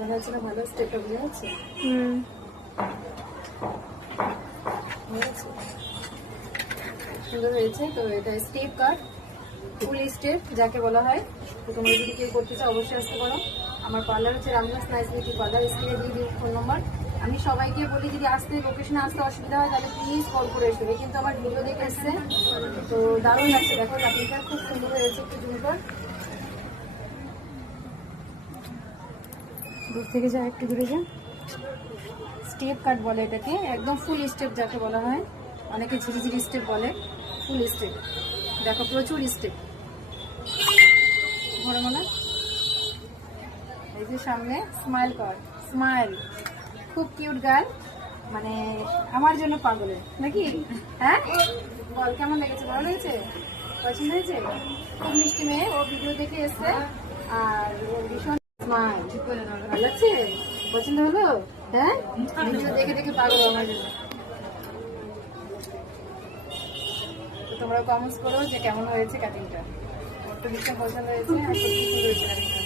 মনে হচ্ছে না ভালো স্টেপটা বুঝে যাচ্ছে। সুন্দর হয়েছে। তো এটা স্টেপ কাট, ফুল স্টেপ যাকে বলা হয়। তো তোমরা যদি কেউ করতে চাও অবশ্যই আসতে পারো। আমার পার্লার হচ্ছে রামদাস নাইস বিউটি পার্লার। স্ক্রিনে দিয়ে দিই ফোন নম্বর। আমি সবাইকে বলি যদি আসতে লোকেশনে আসতে অসুবিধা হয় তাহলে প্লিজ কল করে এসবে, কিন্তু আমার ভিডিও দেখে এসছে। তো দারুণ লাগছে, দেখো কাটিংটা খুব সুন্দর হয়েছে। একটু জুম কর, দূর থেকে যা, একটু দূরে যা। স্টেপ কাট বলে এটাকে, একদম ফুল স্টেপ যাকে বলা হয়। অনেকে ঝিরিঝিরি স্টেপ বলে, ফুল স্টেপ। দেখো প্রচুর স্টেপ। ঘরে মনে এই যে সামনে স্মাইল কর, স্মাইল। খুব কিউট গার্ল, মানে আমার জন্য পাগলের নাকি? হ্যাঁ বল, কেমন লেগেছে? ভালো লেগেছে? পছন্দ হয়েছে? খুব মিষ্টি মেয়ে, ও ভিডিও দেখে এসছে আর ও ভীষণ স্মাইল। ভালো লাগছে? পছন্দ হলো? হ্যাঁ, ভিডিও দেখে দেখে পাগল আমার জন্য। তো তোমরা কমেন্টস করো যে কেমন হয়েছে কাটিংটা। ওর তো ভীষণ পছন্দ হয়েছে আর খুব সুন্দর হয়েছে কাটিংটা।